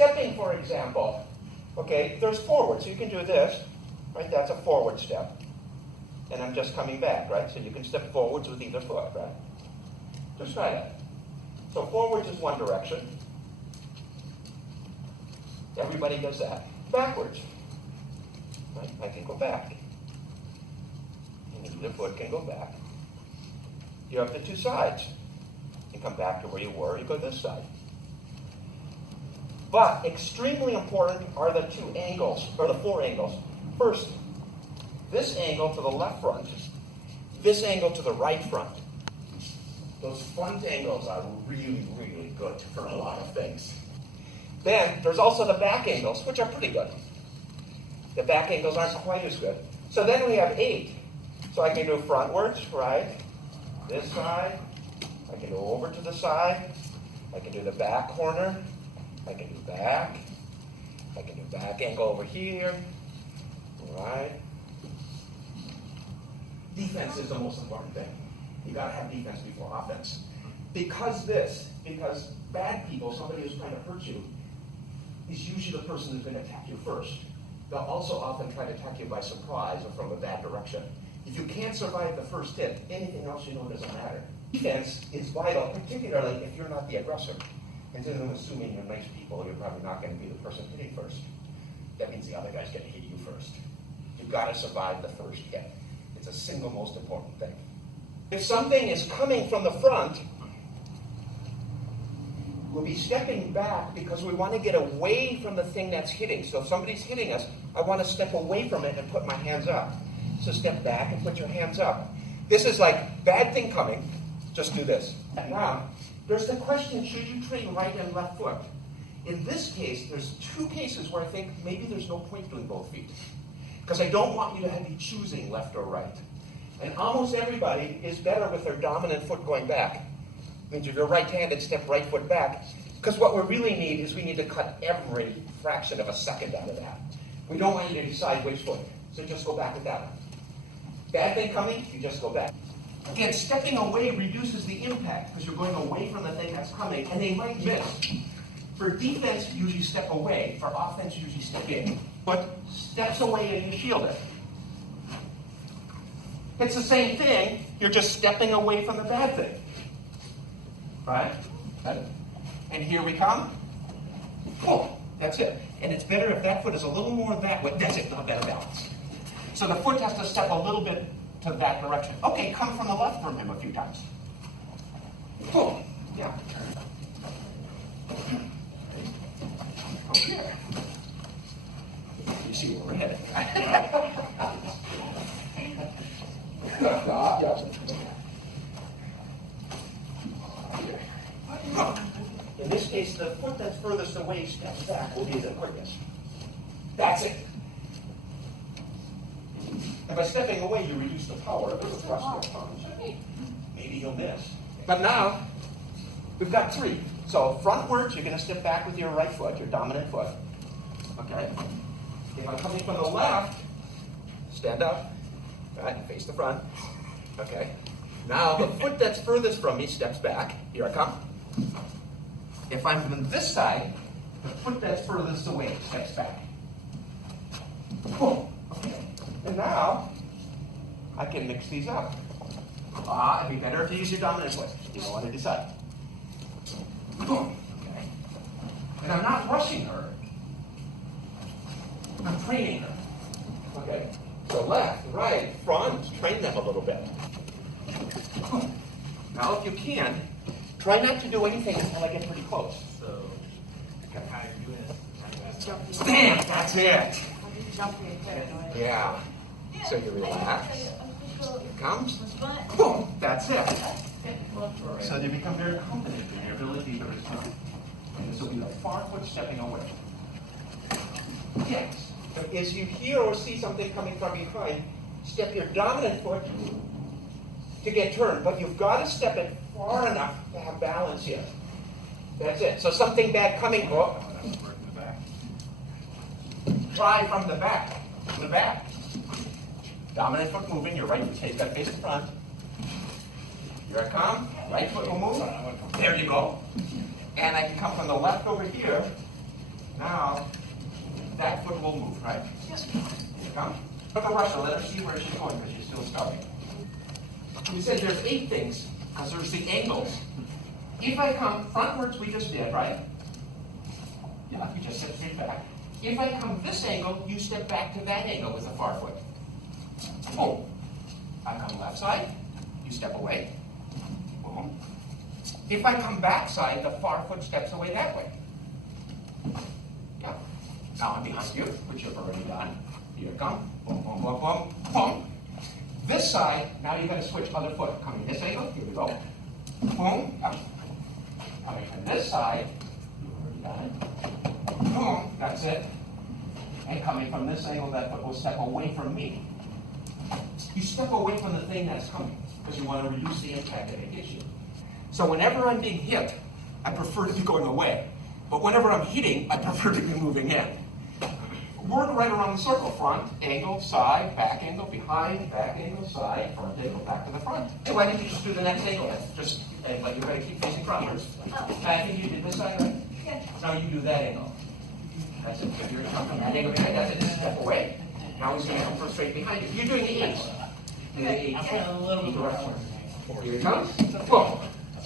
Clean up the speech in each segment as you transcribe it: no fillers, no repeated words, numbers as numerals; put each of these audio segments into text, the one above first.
stepping, for example, okay, there's forward. So you can do this, right? That's a forward step. And I'm just coming back, right? So you can step forwards with either foot, right? Just try that. So forwards is one direction. Everybody does that. Backwards. Right? I can go back. And either foot can go back. You have the two sides. You come back to where you were, you go this side. But extremely important are the two angles, or the four angles. First, this angle to the left front, this angle to the right front. Those front angles are really, really good for a lot of things. Then there's also the back angles, which are pretty good. The back angles aren't quite as good. So then we have 8. So I can do frontwards, right? This side. I can go over to the side. I can do the back corner. I can do back. I can do back angle over here. Right? Defense is the most important thing. You gotta have defense before offense. Because bad people, somebody who's trying to hurt you, is usually the person who's going to attack you first. They'll also often try to attack you by surprise or from a bad direction. If you can't survive the first hit, anything else you know doesn't matter. Defense is vital, particularly if you're not the aggressor. Instead of assuming you're nice people, you're probably not going to be the person hitting first. That means the other guy's going to hit you first. You've got to survive the first hit. It's the single most important thing. If something is coming from the front, we'll be stepping back because we want to get away from the thing that's hitting. So if somebody's hitting us, I want to step away from it and put my hands up. So step back and put your hands up. This is like, bad thing coming, just do this. Now, there's the question, should you train right and left foot? In this case, there's 2 cases where I think maybe there's no point doing both feet. Because I don't want you to be choosing left or right. And almost everybody is better with their dominant foot going back. Means if you're right-handed, step right foot back. Because what we really need is we need to cut every fraction of a second out of that. We don't want you to decide which foot. So just go back with that one. Bad thing coming, you just go back. Again, stepping away reduces the impact because you're going away from the thing that's coming, and they might miss. For defense, you usually step away. For offense, you usually step in. But steps away and you shield it. It's the same thing. You're just stepping away from the bad thing. Right? And here we come. Oh, that's it. And it's better if that foot is a little more that way. That's it, a better balance. So the foot has to step a little bit to that direction. Okay, come from the left from him a few times. Oh, yeah. Okay. You see where we're headed. In this case, the foot that's furthest away steps back will be the quickest. That's it. And by stepping away, you reduce the power of the thrust or punch. Maybe you'll miss. But now, we've got 3. So frontwards, you're going to step back with your right foot, your dominant foot. Okay? If I'm coming from the left, stand up, right, and face the front. Okay? Now, the foot that's furthest from me steps back. Here I come. If I'm from this side, the foot that's furthest away steps back. Boom. Okay. And now, I can mix these up. It'd be better if you use your dominant foot. You don't want to decide. Boom. Okay. And I'm not rushing her. I'm training her. Okay. So left, right, front, train them a little bit. Now, if you can, try not to do anything until I get pretty close. So, okay. how you do it? Stand, that's it. Yeah. So you relax. Here it comes. Boom, that's it. So you become very confident in your ability to respond. And this will be a far foot stepping away. Yes. So as you hear or see something coming from behind, step your dominant foot to get turned. But you've got to step it far enough to have balance here. That's it. So something bad coming. Oh. Try from the back. From the back. Dominant foot moving. Your right foot got to face the front. Here I come. Right foot will move. There you go. And I can come from the left over here Now, that foot will move, right? Yes. Here you come. Look at Russia. Let her see where she's going because she's still starting. We said there's 8 things because there's the angles. If I come frontwards, we just did, right? Yeah, you just step straight back. If I come this angle, you step back to that angle with the far foot. Boom. I come left side, you step away. Boom. If I come back side, the far foot steps away that way. Yeah. Now I'm behind you, which you've already done. Here you come. Boom, boom, boom, boom, boom. This side, now you got to switch other foot. Coming this angle, here we go. Boom. Yeah. Coming from this side, you've already done it. Boom. That's it. And coming from this angle, that foot will step away from me. You step away from the thing that's coming because you want to reduce the impact that it hits you. So whenever I'm being hit, I prefer to be going away. But whenever I'm hitting, I prefer to be moving in. Work right around the circle. Front, angle, side, back angle, behind, back angle, side, front angle, back to the front. Hey, why didn't you just do the next angle then? Just, but you're going to keep facing frontwards. I think you did this side, right? Yeah. Now you do that angle. That's it. If you're coming from that angle behind, that's it. Just step away. Now he's going to come from straight behind you. You're doing the eights. Do the eights. A little bit more. Here it comes. Boom.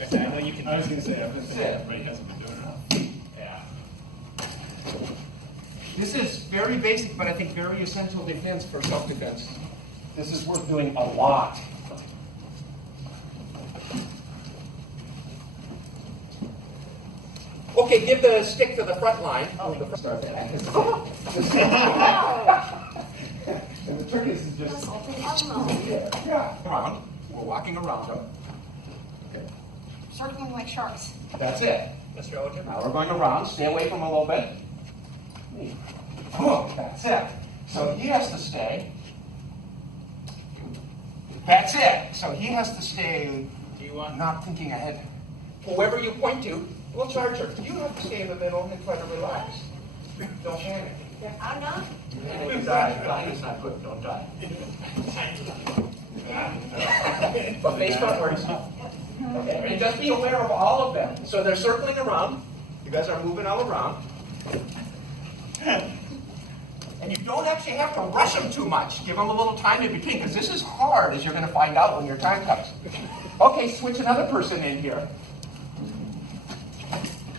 I know you can. I was going to say, everybody hasn't been doing enough. Yeah. This is very basic, but I think very essential defense for self-defense. This is worth doing a lot. Okay, give the stick to the front line. Oh, the front And the trick is just around. We're walking around them. Okay. Circling like sharks. That's it. Mr. Oger. Now we're going around. Stay away from him a little bit. Boom. That's it. So he has to stay. That's it. So he has to stay. Not thinking ahead. Whoever you point to, we'll charge her. You have to stay in the middle and try to relax. Don't panic. I'm not. Don't die. Dying is not good. Don't die. But face frontwards. Okay. And just be aware of all of them. So they're circling around. You guys are moving all around. And you don't actually have to rush them too much. Give them a little time in between, because this is hard, as you're going to find out when your time comes. Okay, switch another person in here.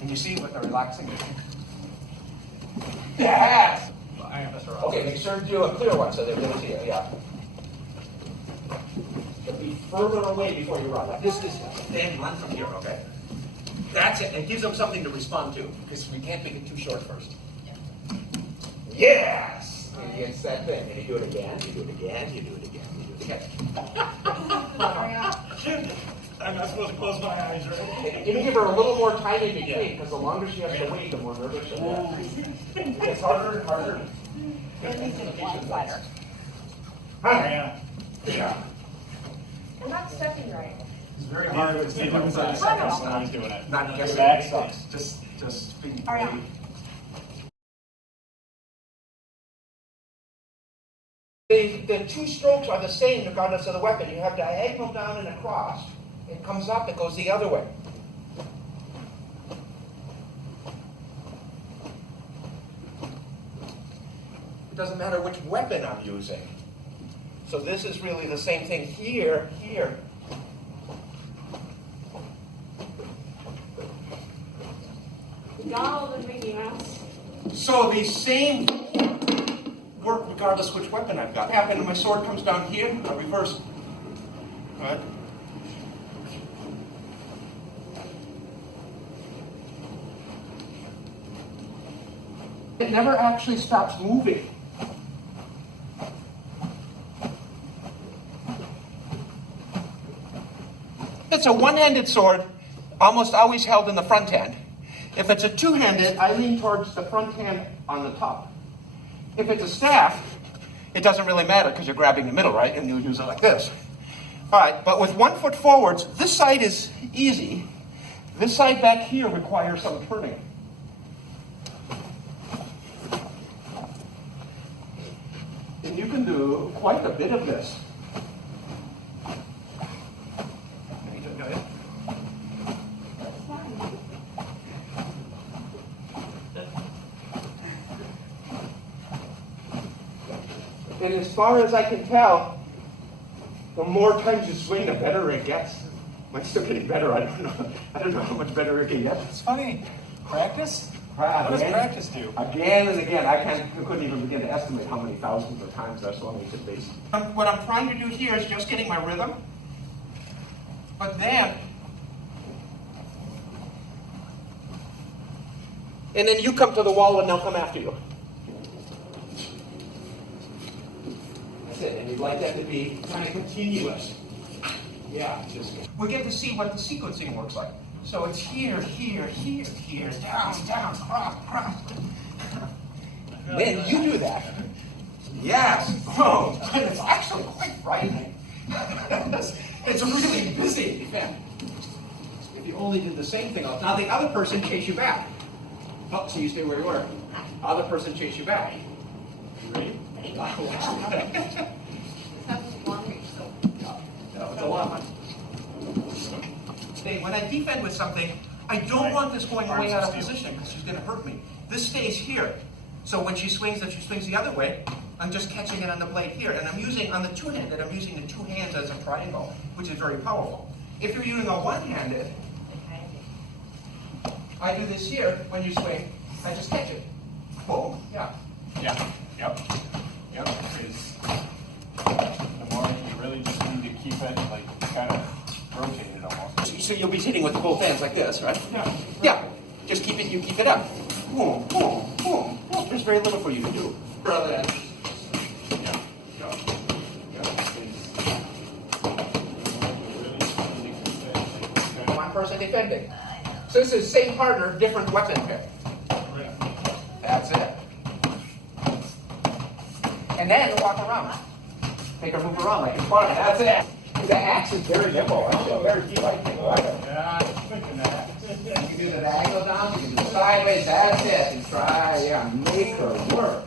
And you see what they're relaxing is. Yes! Okay, make sure to do a clear one so they're going to see it, yeah. But be further away before you run. Like this distance. Then run from here, okay? That's it. And gives them something to respond to, because we can't make it too short first. Yes! And it's that thing. And you do it again, you do it again, you do it again, you do it again. I'm not supposed to close my eyes, right? You give her a little more time in between, because the longer she has to wait, the more nervous she'll get. It's harder and harder. Yeah. Yeah. I'm not stepping right. It's very hard to see them inside. I He's doing it. Not just back sucks. Just being The two strokes are the same regardless of the weapon. You have diagonal down and across. It comes up, it goes the other way. It doesn't matter which weapon I'm using. So this is really the same thing here, here. Donald and Mickey Mouse. So the same work regardless which weapon I've got. Happen, my sword comes down here, I reverse. Right? It never actually stops moving. It's a one-handed sword, almost always held in the front hand. If it's a two-handed, I lean towards the front hand on the top. If it's a staff, it doesn't really matter because you're grabbing the middle, right? And you use it like this. All right, but with 1 foot forwards, this side is easy. This side back here requires some turning. And you can do quite a bit of this. And as far as I can tell, the more times you swing, the better it gets. Am I still getting better? I don't know. I don't know how much better it can get. It's funny. Practice? What does practice do? Again and again. I couldn't even begin to estimate how many thousands of times I've swung into these. What I'm trying to do here is just getting my rhythm. But then, and then you come to the wall and they'll come after you. That's it. And you'd like that to be kind of continuous. Yeah. We get to see what the sequencing looks like. So it's here, here, here, here, down, down, cross, cross. Then you do that. Yes. Oh, and it's actually quite frightening. It's really busy. Man, if you only did the same thing, now the other person chase you back. Oh, so you stay where you were. Other person chase you back. Ready? That was long reach, so. No, it's a lot, man. When I defend with something, I don't want this going way out of position because she's going to hurt me. This stays here. So when she swings, if she swings the other way, I'm just catching it on the blade here. And I'm using, on the two-handed, I'm using the two hands as a triangle, which is very powerful. If you're using a one-handed, I do this here. When you swing, I just catch it. Boom. Yeah. Yeah. Yep. Yep. The more you really just need to keep it like kind of rotated almost. So you'll be hitting with both hands like this, right? Yeah. Yeah. Just keep it. You keep it up. Boom. Boom. Boom. Boom. There's very little for you to do. Brother. Yeah. One person defending. So this is same partner, different weapon pick. That's it. And then walk around. Make her move around like it's fun. That's it. The axe is very nimble. Actually, very delightful. Yeah, I'm thinking that. You can do the diagonal down. You can do it sideways. That's it. And try, yeah, make her work.